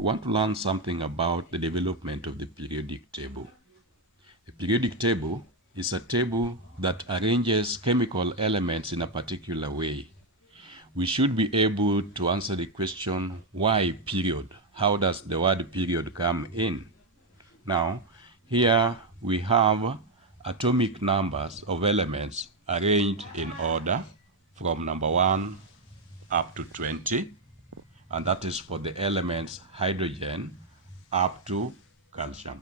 we want to learn something about the development of the periodic table. A periodic table is a table that arranges chemical elements in a particular way. We should be able to answer the question, why period? How does the word period come in? Now, here we have atomic numbers of elements arranged in order from number 1 up to 20, and that is for the elements hydrogen up to calcium.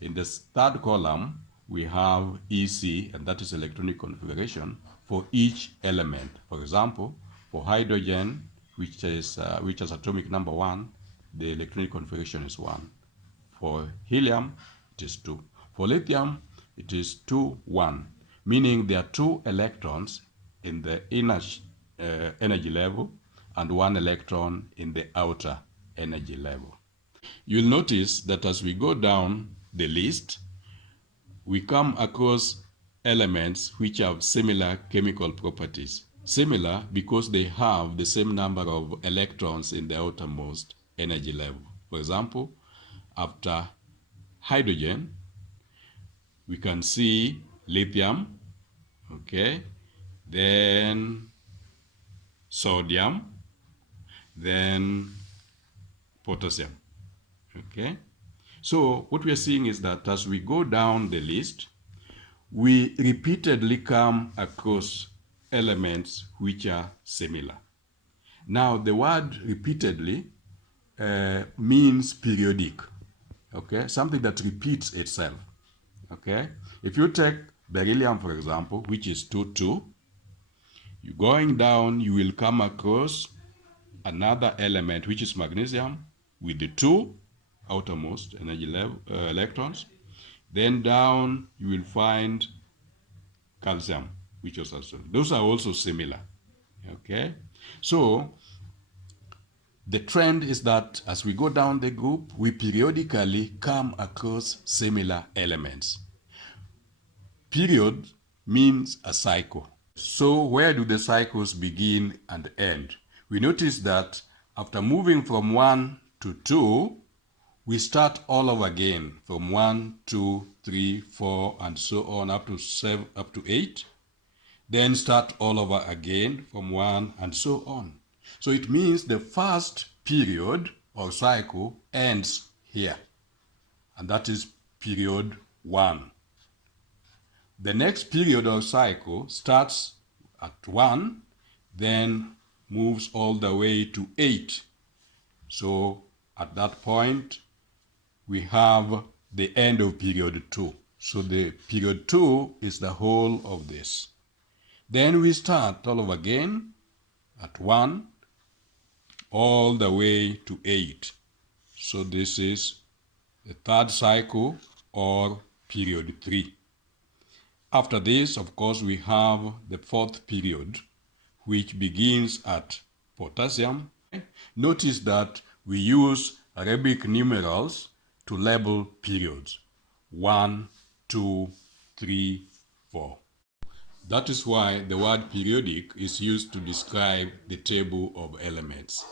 In the third column, we have EC, and that is electronic configuration for each element. For example, for hydrogen, which has atomic number 1, the electronic configuration is 1. For helium, it is 2. For lithium, it is 2, 1, meaning there are 2 electrons in the inner energy level and 1 electron in the outer energy level. You'll notice that as we go down the list, we come across elements which have similar chemical properties. Similar because they have the same number of electrons in the outermost energy level. For example, after hydrogen, we can see lithium, okay, then sodium, then potassium, okay. So what we are seeing is that as we go down the list, we repeatedly come across elements which are similar. Now, the word repeatedly means periodic, okay, something that repeats itself, okay. If you take beryllium, for example, which is 2, 2, you going down, you will come across another element which is magnesium with the 2 outermost energy level electrons. Then down you will find calcium, which is also, those are also similar, okay. So the trend is that as we go down the group, we periodically come across similar elements. Period means a cycle. So where do the cycles begin and end? We notice that after moving from 1 to 2, we start all over again from 1, 2, 3, 4, and so on up to 7, up to 8. Then start all over again from 1 and so on. So it means the first period or cycle ends here, and that is period 1. The next period or cycle starts at 1, then moves all the way to 8. So at that point, we have the end of period 2. So the period 2 is the whole of this. Then we start all over again at 1, all the way to 8. So this is the third cycle or period 3. After this, of course, we have the fourth period, which begins at potassium. Notice that we use Arabic numerals to label periods. 1, 2, 3, 4. That is why the word periodic is used to describe the table of elements.